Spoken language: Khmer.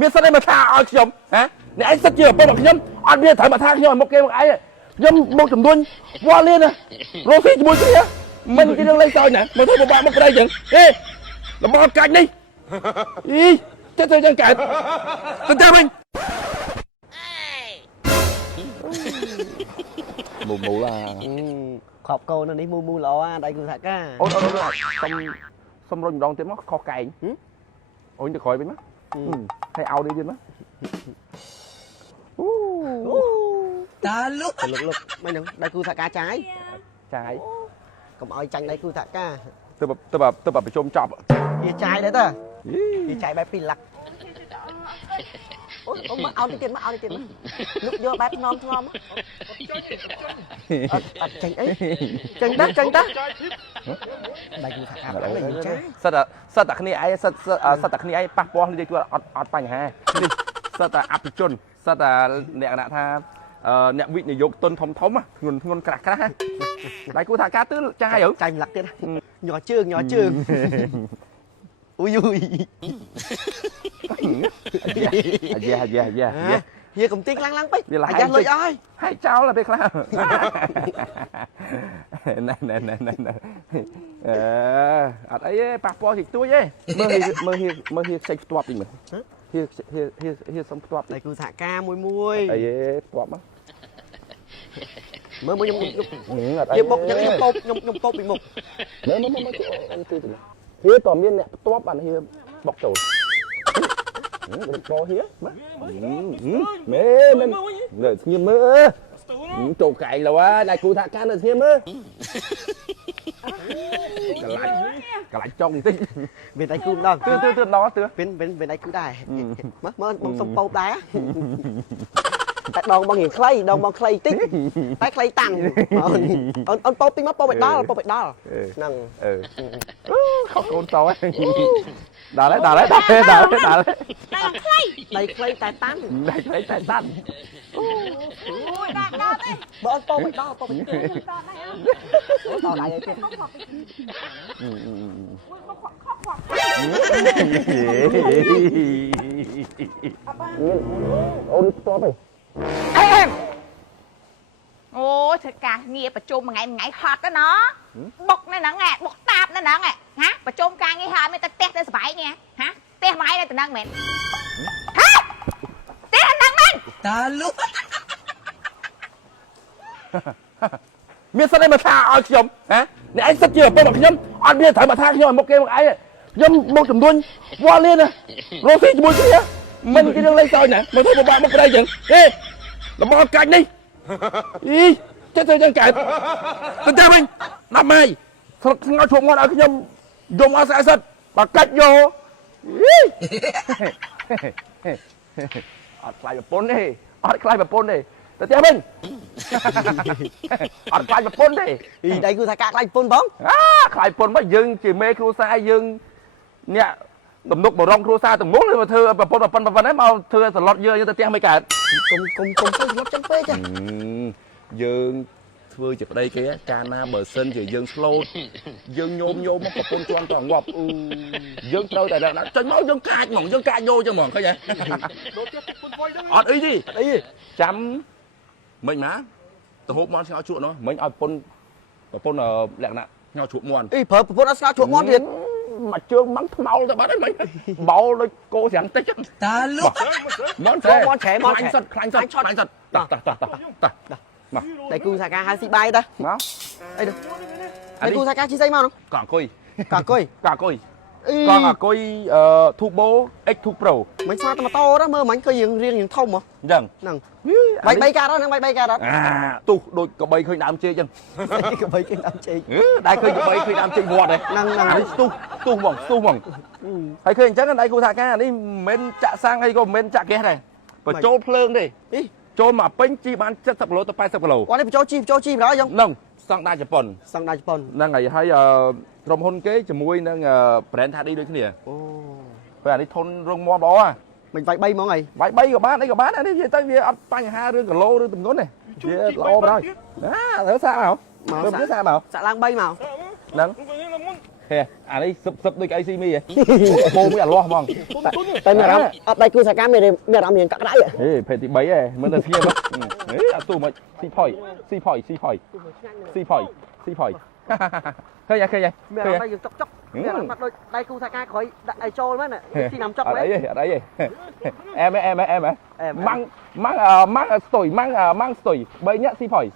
មានសិនឯងមកថាឲ្យខ្ញុំហ៎អ្នកឯងសិតជាឪពុករបស់ខ្ញុំអត់មានត្រូវមកថាខ្ញុំមកគេមកឯងខ្ញុំមកចំនួនវល់លៀនរស់ស៊ីជាមួយគ្នាមិនជារឿងលេងសើចណាមកធ្វើបបាក់មកប្តីចឹងហេរបស់កាច់នេះអីចេះទៅចឹងកើតទៅតាមវិញមូឡាខប់កូននេះមូល្អដៃគូថាកាអូនសុំរុញម្ដងទៀតមកខុសកែងអូនទៅក្រោយវិញមកให้เอาđiទៀតមកតាលុកមិនហ្នឹងដៃគូថាកាចាយកុំឲ្យចាញ់ដៃគូថាកាទៅប្រជុំចប់វាចាយដែរតាវាចាយបែប2 លាក់អូមកเอาទៀតមកលុកយកបែបថ្នមអត់ចាញ់អីចាញ់តាដៃគូថាកាលេងចាសិតតែគ្នាឯងសិតតែគ្នាឯងប៉ះពាល់នេះគឺអត់បញ្ហានេះសិតតែអភិជនសិតតែអ្នកគណៈថាអ្នកវិនិយោគទុនធំធ្ងន់ក្រាស់ដៃគូថាការទឿចាយចាញ់ម្លាក់ទៀតញ័រជើងអូយហៀកំទីខ្លាំងពេកអាយ៉ាលុយអើយហើយចោលទៅខ្លះណែអត់អីទេប៉ះពាល់តិចតួចទេមើលហៀខ្ចីផ្ទាប់តិចមើលហៀសុំផ្ទាប់តែគូសហការមួយអីទេផ្ទាប់មកមើលខ្ញុំបុកចឹងខ្ញុំពប់ពីមុខមើលអូនទៅហៀតើមានអ្នកផ្ទាប់បានហៀបុកចូលកោហៀមែននៅស្ងៀមមើលចូលកែងឡូវដៃគូថាការនៅស្ងៀមមើលកលាច់ចង់បន្តិចមានដៃគូម្ដងទឿមានដៃគូដែរមើលបងសុំពោបដែរតែដងបងរៀងខ្លីដងបងខ្លីតិចតែខ្លីតាំងអូនពោបតិចមកពោបឲ្យដល់ហ្នឹងខកកូនតោដល់ដៃខ្លីតែតាំងអូយដល់ទេបងពោបឲ្យដល់ដល់ដៃទេអូនផ្ទាប់ហីអូធ្វើការងារប្រជុំមួយថ្ងៃហត់ណាបុកនៅហ្នឹងបុកតាបនៅហ្នឹងហ៎ប្រជុំការងារហើយមានតែផ្ទះទៅសុបាយនេះហ៎ផ្ទះមួយថ្ងៃទៅហ្នឹងមែនហ៎ផ្ទះហ្នឹងមែនតាលុកមានសិនឯងមកថាឲ្យខ្ញុំហ៎អ្នកឯងសិតជាឪពុករបស់ខ្ញុំអត់មានត្រូវមកថាខ្ញុំឲ្យមកគេមកឯងខ្ញុំមកចំនួនវល់លៀនរស់ស៊ីជាមួយគ្នាមិនជារឿងលេងសើចណាមកធ្វើបបាក់មកប្តីចឹងហេរបស់កាច់នេះអីចេះទៅចឹងកើតទៅតាមវិញណាប់ម៉ៃស្រុកស្ងោឈប់ងាត់ឲ្យខ្ញុំយំអត់ស្អាតសិតបើកាច់យកអត់ខ្លាចប្រពន្ធទេទៅតាមវិញអត់ខ្លាចប្រពន្ធទេដៃគូថាការខ្លាចប្រពន្ធបងខ្លាចប្រពន្ធមកយើងជាមេគ្រួសារយើងអ្នកទំនុកបរំគ្រួសារទាំងមូលមកធ្វើប្រពន្ធប៉ុណ្ណេះមកធ្វើសឡុតយើងទៅផ្ទះមិនកើតគុំទៅសឡុតចឹងពេកយើងធ្វើជាប្តីគេកាលណាបើសិនជាយើងស្លូតយើងញោមមកប្រពន្ធជន់ទៅងាប់យើងត្រូវតែដាក់ចេញមកយើងកាចហ្មងយើងកាចយោចឹងហ្មងឃើញទេដូចទៀតប្រពន្ធវ័យហ្នឹងអត់អីទេចាំមិញណាទៅហូបមាន់ស្ងោជ្រក់នោះមិញឲ្យប្រពន្ធលក្ខណៈស្ងោជ្រក់មាន់ប្រើប្រពន្ធអត់ស្ងោជ្រក់មាន់ទៀតមកជើងម៉ងថ្មោលទៅបាត់ហើយមិញបោលដូចគោស្រាំងតិចតាលុកមាន់ឆែខ្លាញ់សិតតោះមកដៃគូថាការហៅស៊ីបាយតាមកអីទៅដៃគូថាការជីស្អីមកនោះកអង្គុយកអង្គុយធូបូ X ធូប្រូមិនស្មើតែម៉ូតូđóមើលមិញឃើញរៀងធំហ៎អញ្ចឹងហ្នឹងបីកាត់ហ្នឹងបីកាត់ទុះដូចកបីឃើញដើមចេកអញ្ចឹងកបីឃើញដើមចេកដែរឃើញកបីឃើញដើមចេកវត្តហ្នឹងទុះហ្មងហើយឃើញអញ្ចឹងដៃគូថាការនេះមិនមែនចាក់សាំងអីក៏មិនមែនចាក់ហ្គាសដែរបញ្ចូលភ្លើងទេចូលមកពេញជីបាន70គីឡូទៅ80គីឡូគាត់នេះបញ្ចូលជីបណ្ដោយអញ្ចឹងហ្នឹងស្តង់ដារជប៉ុនហ្នឹងហើយក្រុមហ៊ុនគេជាមួយនឹង brand ថាឌីដូចគ្នាអូពេលអានេះធន់រងមាំល្អហ่ะមិនវាយ3ហ្មងហីវាយ3ក៏បានអីក៏បានអានេះនិយាយទៅវាអត់បញ្ហារឿងគីឡូឬទម្ងន់ទេវាល្អបណ្ដោយត្រូវសាកមកសាកឡើង3មកហ្នឹង អានេះសឹបដូចអីស៊ីមីហ៎បូមួយអាលាស់ហ្មង តែមានអារម្មណ៍អត់ដៃគូសាកាមានអារម្មណ៍មានកក់ក្ដៅ ហេភេទទី3ហ៎មិនទៅស្ងៀមហេអត់ទូមកស៊ីផុយស៊ីផុយស៊ីផុយស៊ីផុយស៊ីផុយឃើញឃើញ មានអារម្មណ៍យើងចុកចុកមានអារម្មណ៍បាត់ដូចដៃគូសាកាក្រោយដាក់ឲ្យចូលមែនទីណាំចុក អត់ មែន អីទេអត់អីទេអែមម៉ាំងស្ទុយម៉ាំងស្ទុយ3ញាក់ស៊ីផុយ